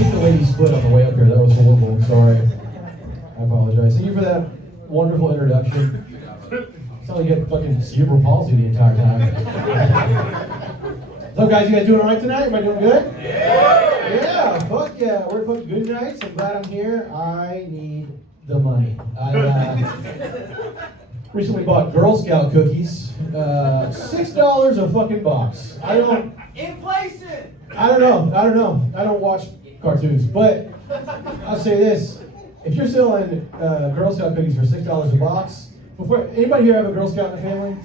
kicked the lady's foot on the way up here. That was horrible. Sorry. I apologize. Thank you for that wonderful introduction. It's not like you had fucking cerebral palsy the entire time. What's up, guys? You guys doing all right tonight? Am I doing good? Yeah, fuck yeah. We're fucking Goodnights. I'm glad I'm here. I need the money. I recently bought Girl Scout cookies. $6 a fucking box. Inflation! I don't know. I don't watch cartoons, but I'll say this. If you're selling Girl Scout cookies for $6 a box, anybody here have a Girl Scout in the family?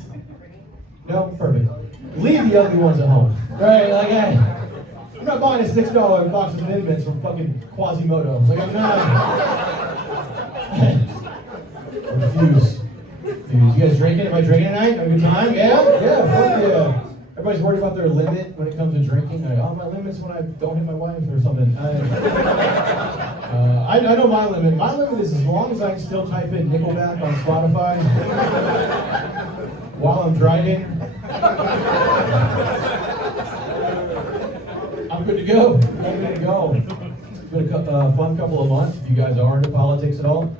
No? Perfect. Leave the ugly ones at home. Right? Like, I'm not buying a $6 box of Thin from fucking Quasimodo. Like, I'm not. Refuse. You guys drinking? Am I drinking tonight? Have a good time? Yeah? Yeah, fuck yeah. Everybody's worried about their limit when it comes to drinking. My limit's when I don't hit my wife or something. I know my limit. My limit is as long as I can still type in Nickelback on Spotify while I'm driving. I'm good to go. It's been a fun couple of months. If you guys are into politics at all,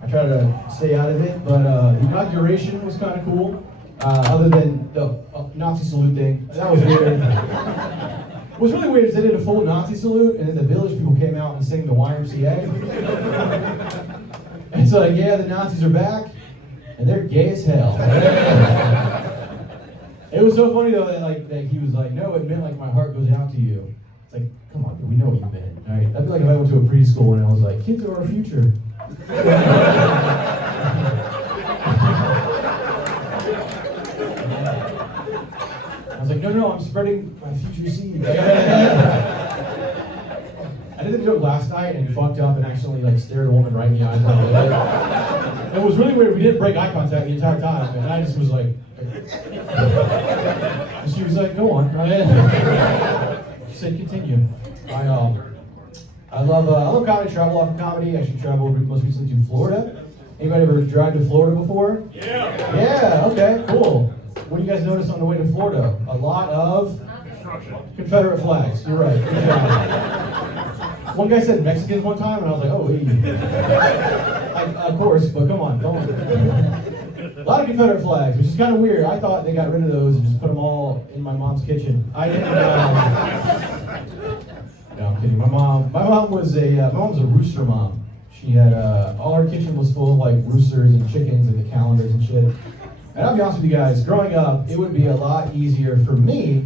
I try to stay out of it. But the inauguration was kind of cool. Other than the Nazi salute thing. That was weird. What's really weird is they did a full Nazi salute, and then the village people came out and sang the YMCA. And it's like, yeah, the Nazis are back, and they're gay as hell. It was so funny though that he was like, no, it meant like my heart goes out to you. It's like, come on, dude, we know what you meant. All right? That'd be like if I went to a preschool and I was like, kids are our future. I was like, no, I'm spreading my future seed. I did the joke last night and fucked up and accidentally stared a woman right in the eyes. It was really weird. We didn't break eye contact the entire time, and I just was like, and she was like, go on. She said, continue. I love comedy, travel off of comedy. I actually traveled most recently to Florida. Anybody ever drive to Florida before? Yeah. Yeah, okay, cool. What do you guys notice on the way to Florida? A lot of Confederate flags. You're right. Good job. One guy said Mexicans one time, and I was like, oh, hey. Of course, but come on, don't. A lot of Confederate flags, which is kind of weird. I thought they got rid of those and just put them all in my mom's kitchen. I didn't. No, I'm kidding. My mom's a rooster mom. She had all her kitchen was full of roosters and chickens and the calendars and shit. And I'll be honest with you guys, growing up, it would be a lot easier for me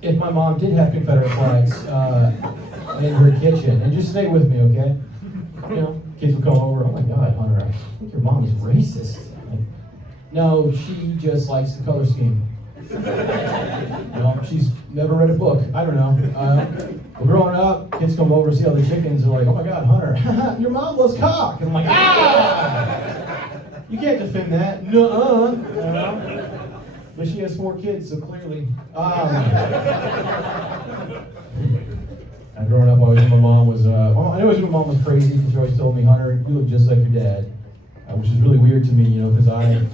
if my mom did have Confederate flags in her kitchen. And just stay with me, okay? You know, kids would come over, oh my God, Hunter, I think your mom is racist. No, she just likes the color scheme. She's never read a book. I don't know. Well, growing up, kids come over, see all the chickens, they're like, oh my God, Hunter, your mom loves cock. And I'm like, ah! You can't defend that. Nuh-uh. But she has 4 kids, so clearly. Growing up, I always knew my mom was, I always knew my mom was crazy because she always told me, Hunter, you look just like your dad. Which is really weird to me, because I've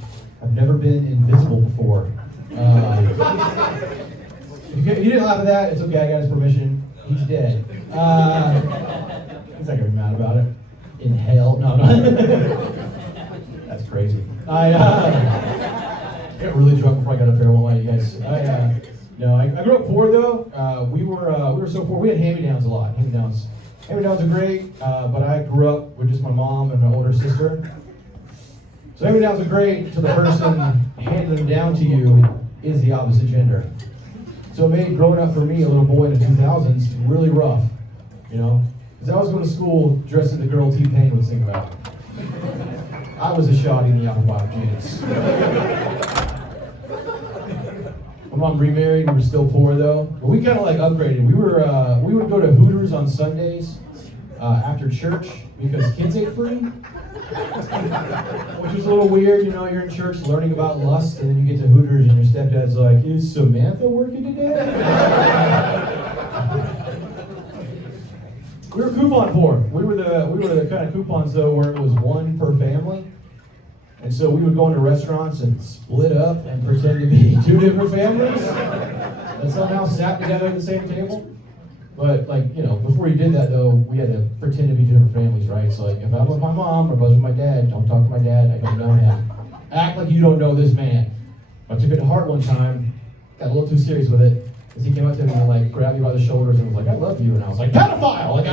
never been invisible before. If you didn't laugh at that, it's okay, I got his permission. He's dead. He's not gonna be mad about it. In hell, no. That's crazy. I got really drunk before I got up there. I won't lie to you guys. I grew up poor though. We were so poor. We had hand-me-downs a lot. Hand-me-downs are great, but I grew up with just my mom and my older sister. So hand-me-downs are great until the person handing them down to you is the opposite gender. So it made growing up for me, a little boy in the 2000s, really rough. Because I was going to school dressed as the girl T-Pain would sing about. I was a shawty in the apple bottom jeans. My mom remarried. We were still poor though. But we kind of upgraded. We would go to Hooters on Sundays after church because kids ate free. Which was a little weird, you're in church learning about lust, and then you get to Hooters and your stepdad's like, is Samantha working today? We were coupon poor. We were the kind of coupons though where it was one per family. And so we would go into restaurants and split up and pretend to be 2 different families that somehow sat together at the same table. But like, before you did that though, we had to pretend to be different families, right? So like, if I'm with my mom or if I was with my dad, don't talk to my dad, I don't know him. Act like you don't know this man. I took it to heart one time, got a little too serious with it, because he came up to me and like grabbed me by the shoulders and was like, I love you. And I was like, pedophile! Like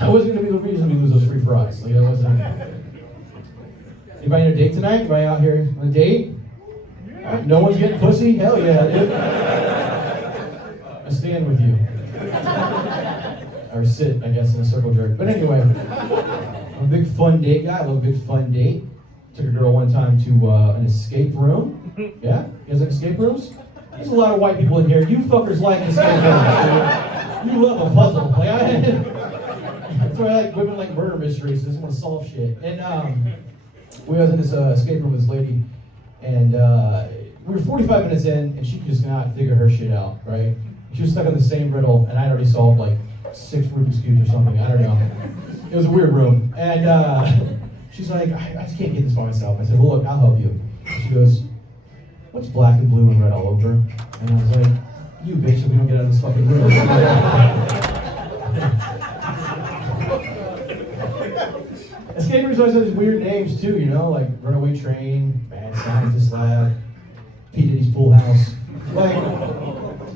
I wasn't gonna be the reason we lose those free fries. Like, I wasn't. Anybody on a date tonight? Anybody out here on a date? Right, no one's getting pussy? Hell yeah, dude. I stand with you. Or sit, I guess, in a circle jerk. But anyway, I'm a big fun date guy. I love a big fun date. Took a girl one time to an escape room. Yeah? You guys like escape rooms? There's a lot of white people in here. You fuckers like escape rooms. You love a puzzle. That's why I like women like murder mysteries. They just want to solve shit. And we was in this escape room with this lady, and we were 45 minutes in, and she could just not figure her shit out, right? She was stuck on the same riddle, and I'd already solved like 6 Rubik's Cubes or something. I don't know. It was a weird room. And she's like, I just can't get this by myself. I said, well, look, I'll help you. She goes, what's black and blue and red all over? And I was like, you bitch, if we don't get out of this fucking room. Escape rooms always have these weird names too, like Runaway Train, Mad Scientist Lab, P. Diddy's Pool House, like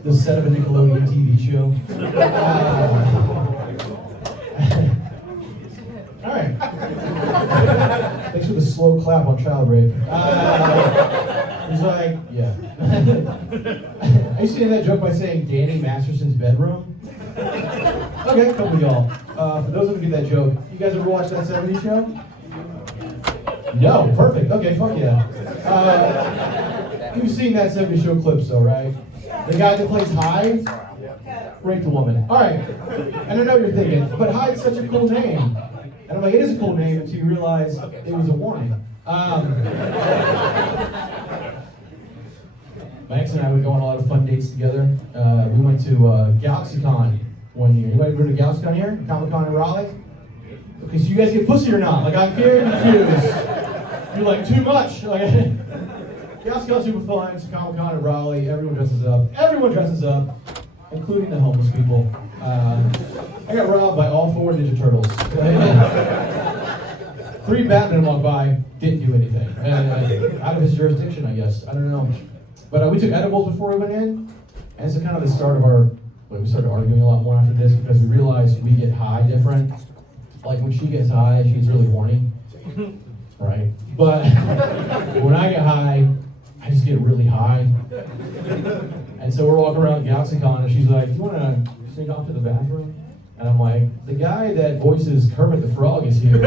the set of a Nickelodeon TV show. All right. Thanks for the slow clap on child rape. He's like, yeah. I used to end that joke by saying Danny Masterson's bedroom. Okay, a couple of y'all. For those of you who get that joke, you guys ever watch that 70s show? No, perfect. Okay, fuck yeah. You've seen that 70s show clips though, right? The guy that plays Hyde raped a woman. All right, and I know what you're thinking, but Hyde's such a cool name. And I'm like, it is a cool name until you realize it was a warning. My ex and I would go on a lot of fun dates together. We went to GalaxyCon one year. Anybody go to GalaxyCon here? Comic-Con in Raleigh? Okay, so you guys get pussy or not? Like, I'm very confused. You're like, too much. Like, GalaxyCon's super fun. It's Comic-Con in Raleigh. Everyone dresses up. Everyone dresses up, including the homeless people. I got robbed by all 4 Ninja Turtles. 3 Batman walked by, didn't do anything. Out of his jurisdiction, I guess. I don't know. But we took edibles before we went in, and it's kind of the start of our, we started arguing a lot more after this because we realized we get high different. Like when she gets high, she gets really horny, right? But when I get high, I just get really high. And so we're walking around GalaxyCon, and she's like, do you want to sneak off to the bathroom? And I'm like, the guy that voices Kermit the Frog is here.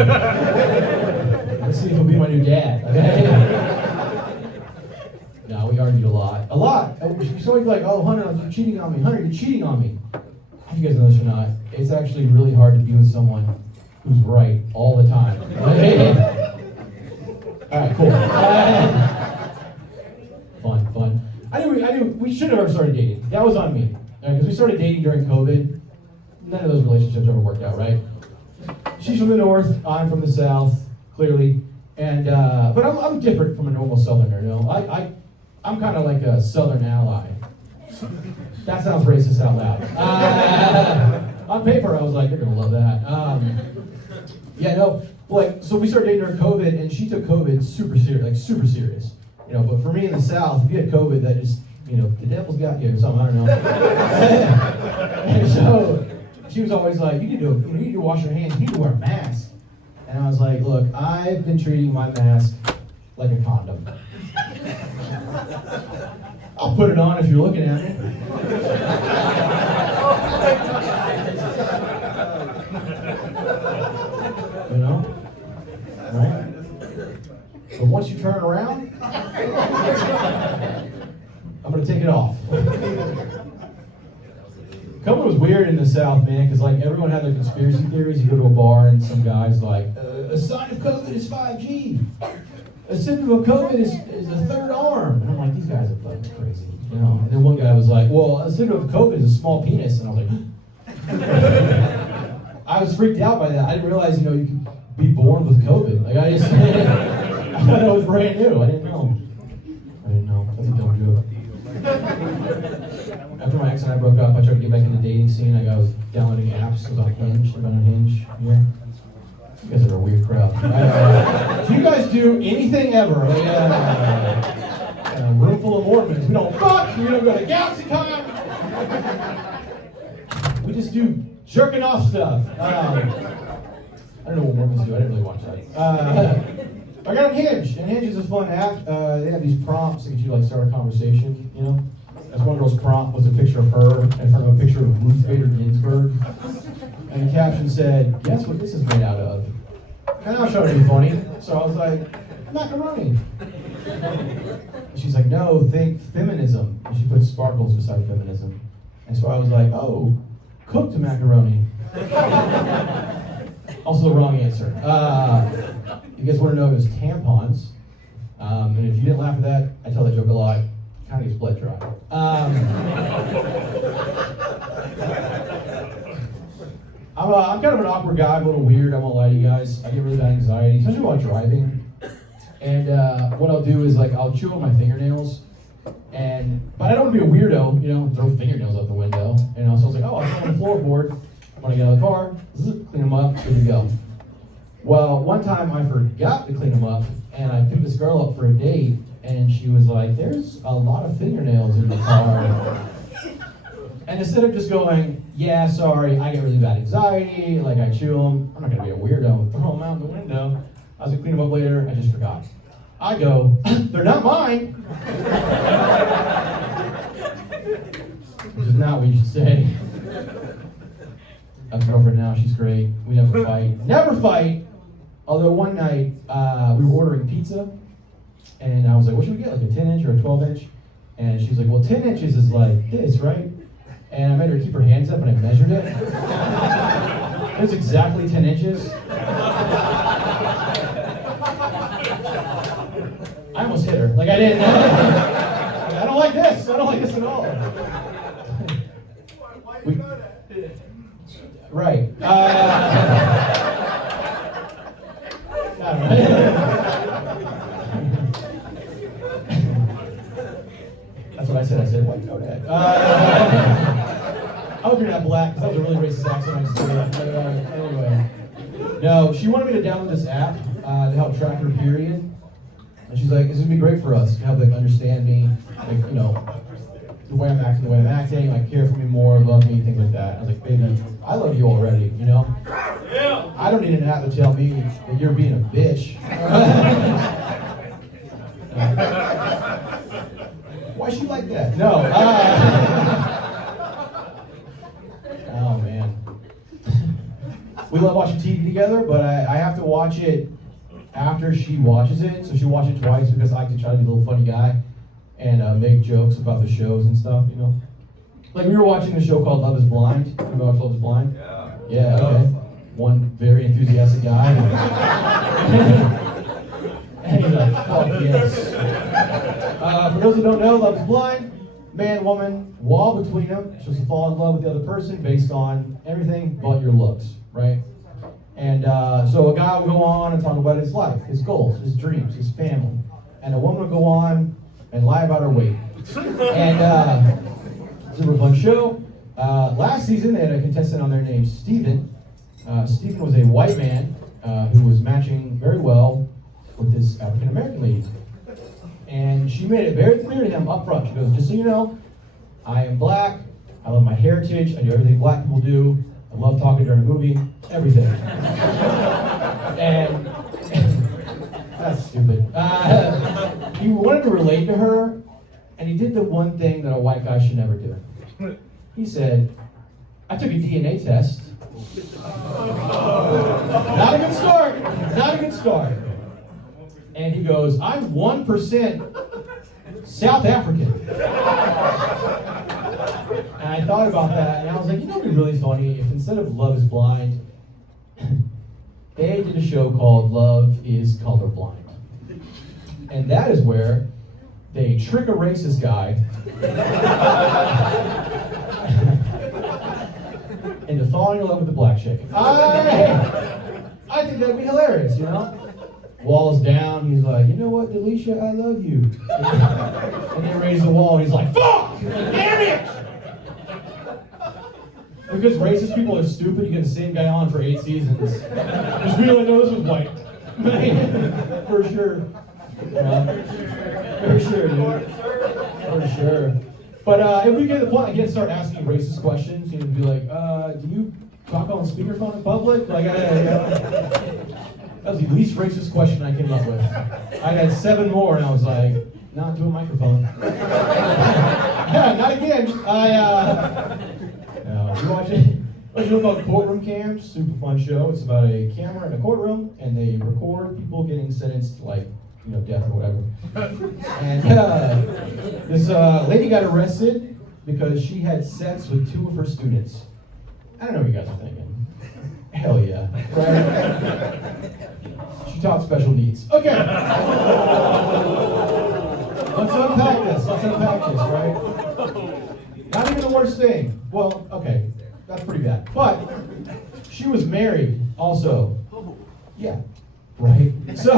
Let's see if he'll be my new dad, okay? No, we argued a lot. A lot! She's always like, oh, Hunter, you're cheating on me. Hunter, you're cheating on me. If you guys know this or not, it's actually really hard to be with someone who's right all the time. All right, cool. Fun. I knew we should have ever started dating. That was on me. Because we started dating during COVID. None of those relationships ever worked out, right? She's from the north, I'm from the south, clearly. And but I'm different from a normal southerner, I'm kind of like a southern ally. That sounds racist out loud. On paper, I was like, you're gonna love that. So we started dating during COVID, and she took COVID super serious. But for me in the South, if you had COVID, that just, the devil's got you or something, I don't know. And so she was always like, you need to wash your hands, you need to wear a mask. And I was like, look, I've been treating my mask like a condom. I'll put it on if you're looking at me. Right? But once you turn around, I'm gonna take it off. COVID was weird in the South, man, because like everyone had their conspiracy theories. You go to a bar and some guy's like, a sign of COVID is 5G. A symptom of COVID is a third arm. And I'm like, these guys are fucking crazy. And then one guy was like, well, a symptom of COVID is a small penis. And I was like, I was freaked out by that. I didn't realize, you can be born with COVID. Like I thought it was brand new. I didn't know. That's a dumb joke. After after my ex and I broke up, I tried to get back in the dating scene. I was downloading apps. I was on Hinge. I've been on Hinge. Yeah. You guys are a weird crowd. Do you guys do anything ever? Like, a room full of Mormons. We don't fuck. We don't go to GalaxyCon. We just do jerking off stuff. I don't know what Mormons do. I didn't really watch that. I got on Hinge, and Hinge is a fun app. They have these prompts that get you to start a conversation. You know, as one girl's prompt was a picture of her in front of a picture of Ruth Bader Ginsburg, and the caption said, "Guess what this is made out of?" And I was trying to be funny, so I was like, "Macaroni." And she's like, "No, think feminism." And she put sparkles beside feminism, and so I was like, "Oh, cooked macaroni." Also the wrong answer. You guys want to know it was tampons. And if you didn't laugh at that, I tell that joke a lot. It kind of gets blood dry. I'm kind of an awkward guy. I'm a little weird. I won't lie to you guys. I get really bad anxiety, especially while driving. And what I'll do is I'll chew on my fingernails. But I don't want to be a weirdo, throw fingernails out the window. And also I was like, oh, I'll put on the floorboard. When I get out of the car, clean them up, good to go. Well, one time I forgot to clean them up, and I picked this girl up for a date, and she was like, "There's a lot of fingernails in the car." And instead of just going, "Yeah, sorry, I get really bad anxiety, I chew them, I'm not gonna be a weirdo and throw them out the window. I was gonna clean them up later, I just forgot." I go, "They're not mine." Which is not what you should say. I have a girlfriend now, she's great. We never fight. Never fight! Although one night, we were ordering pizza, and I was like, what should we get, a 10-inch or a 12-inch? And she was like, well, 10 inches is like this, right? And I made her keep her hands up, and I measured it. It was exactly 10 inches. I almost hit her. I didn't know. I don't like this. I don't like this at all. Why do you know that? Right. I don't know. That's what I said. I said, why do you know that? I hope you're not black, because that was a really racist accent I just did. Anyway. No, she wanted me to download this app to help track her period. And she's like, this would be great for us to help understand me, the way I'm acting, care for me more, love me, things like that. I was like, baby, I love you already, Yeah. I don't need an app to tell me that you're being a bitch. Why's she like that? No. Oh, man. We love watching TV together, but I have to watch it after she watches it. So she watched it twice because I like to try to be a little funny guy and make jokes about the shows and stuff, we were watching a show called Love is Blind. You know Love is Blind? Yeah. Yeah, okay. One very enthusiastic guy. And he's like, fuck yes. For those who don't know, Love is Blind. Man, woman, wall between them. You're supposed to fall in love with the other person based on everything but your looks, right? And so a guy will go on and talk about his life, his goals, his dreams, his family. And a woman will go on and lie about her weight. And it's a real fun show. Last season, they had a contestant on there named Steven. Steven was a white man who was matching very well with this African-American lady. And she made it very clear to him up front. She goes, just so you know, I am black. I love my heritage. I do everything black people do. I love talking during a movie. Everything. And that's stupid. He wanted to relate to her, and he did the one thing that a white guy should never do. He said, I took a DNA test. Not a good start. Not a good start. And he goes, I'm 1% South African. And I thought about that, and I was like, it'd be really funny if instead of Love is Blind, they did a show called Love is Colorblind. And that is where they trick a racist guy into falling in love with the black chick. I think that'd be hilarious, Wall's down, he's like, you know what, Delisha, I love you. And they raise the wall, and he's like, fuck! Damn it! Because racist people are stupid, you get the same guy on for 8 seasons. Just be like, no, this was white. For sure. Yeah. For sure, dude. For sure. But if we get to the point, I get to start asking racist questions, you know, be like, do you talk on speakerphone in public? Like, that was the least racist question I came up with. I had 7 more, and I was like, not to a microphone. Yeah, not again. You watch it? There's a show called Courtroom Cams, super fun show. It's about a camera in a courtroom, and they record people getting sentenced to, like, you know, death or whatever. And this lady got arrested because she had sex with 2 of her students. I don't know what you guys are thinking. Hell yeah, right? She taught special needs. Okay. Let's unpack this, right? Not even the worst thing. Well, okay, that's pretty bad. But she was married also. Yeah, right? So,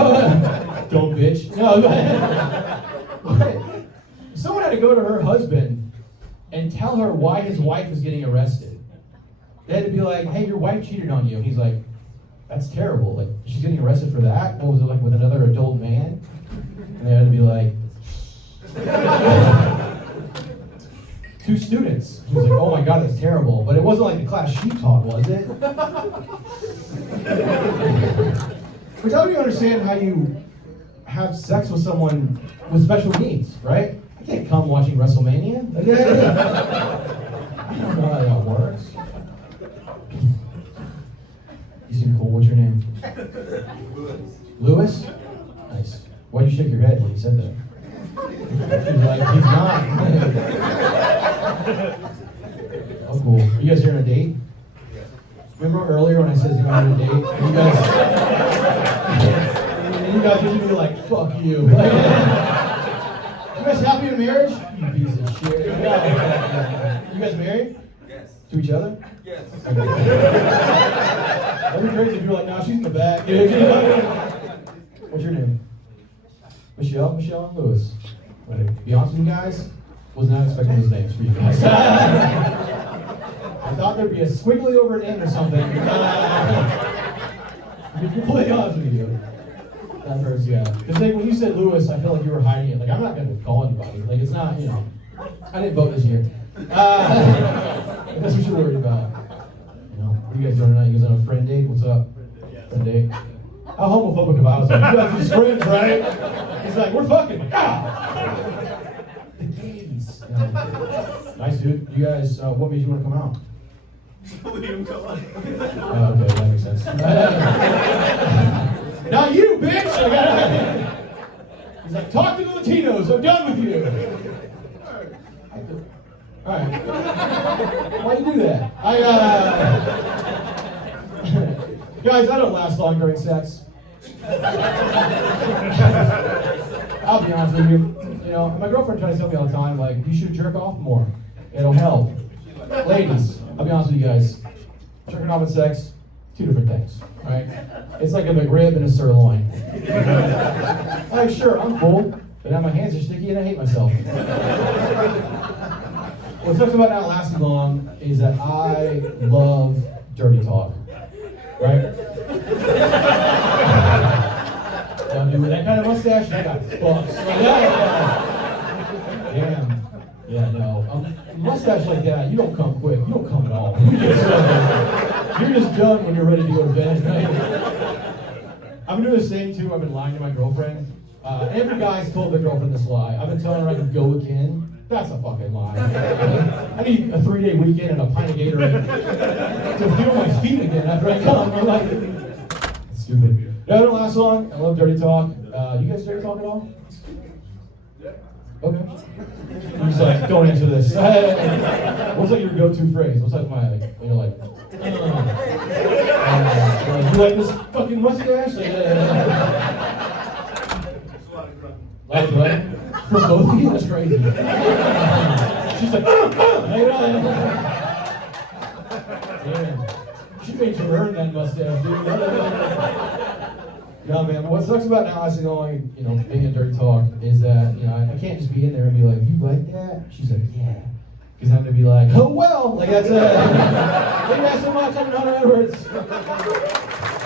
don't bitch. No, someone had to go to her husband and tell her why his wife was getting arrested. They had to be like, hey, your wife cheated on you. And he's like, that's terrible. Like, she's getting arrested for that? What was it, like, with another adult man? And they had to be like, 2 students. He was like, oh my God, that's terrible. But it wasn't like the class she taught, was it? Which I don't even understand how you have sex with someone with special needs, right? I can't come watching WrestleMania. I don't know how that works. You seem cool. What's your name? Lewis? Nice. Why'd you shake your head when you said that? He's like, he's not. Oh, cool. Are you guys here on a date? Remember earlier when I said you're on a date? And you guys usually be like, fuck you. You guys happy in marriage? You piece of shit. You guys married? Yes. To each other? Yes. That'd be crazy if you were like, no, she's in the back. What's your name? Michelle and Lewis. Right. Be honest with you guys, was not expecting those names for you guys. I thought there'd be a squiggly over an N or something. To be completely honest with you. That hurts, yeah. Because like, when you said Lewis, I feel like you were hiding it. Like, I'm not going to call anybody. Like, it's not, you know, I didn't vote this year. That's what you're worried about. You know, what are you guys doing tonight? You guys on a friend date? What's up? Friend date? How homophobic if I was like, you guys are just friends, right? He's like, we're fucking. Ah! The gays. Nice, dude. You guys, what made you want to come out? William Cullen. Oh, okay, that makes sense. Not you, bitch! He's like, talk to the Latinos, I'm done with you. Alright. Why do you do that? Guys, I don't last long during sex. I'll be honest with you. You know, my girlfriend tries to tell me all the time, like, you should jerk off more. It'll help. Ladies, I'll be honest with you guys. Jerking off and sex, 2 different things, right? It's like a McRib and a sirloin. Like, sure, I'm full, but now my hands are sticky and I hate myself. What sucks about not lasting long is that I love dirty talk, right? Don't do with that kind of mustache, I got bucks. Like, damn. Yeah, no. Mustache like that, you don't come quick. You don't come at all. You're just done when you're ready to go to bed. Right? I'm doing the same too. I've been lying to my girlfriend. Every guy's told their girlfriend this lie. I've been telling her I can go again. That's a fucking lie. I need a 3-day weekend and a pint of Gatorade to feel my feet again after I come. I'm like, it's stupid. No, I don't last long. I love dirty talk. You guys dirty talk at all? Okay. You're just like, don't answer this. What's like your go-to phrase? What's like my, like, you know, like, you like this fucking mustache? Like, right? For both of you? That's crazy. She's like, damn. She made you earn that mustache, dude. No, man, what sucks about not lasting long, you know, being a dirty talk is that, you know, I can't just be in there and be like, you like that? She's like, yeah. Because I'm going to be like, oh well, like that's thank you guys so much, I'm Hunter Edwards.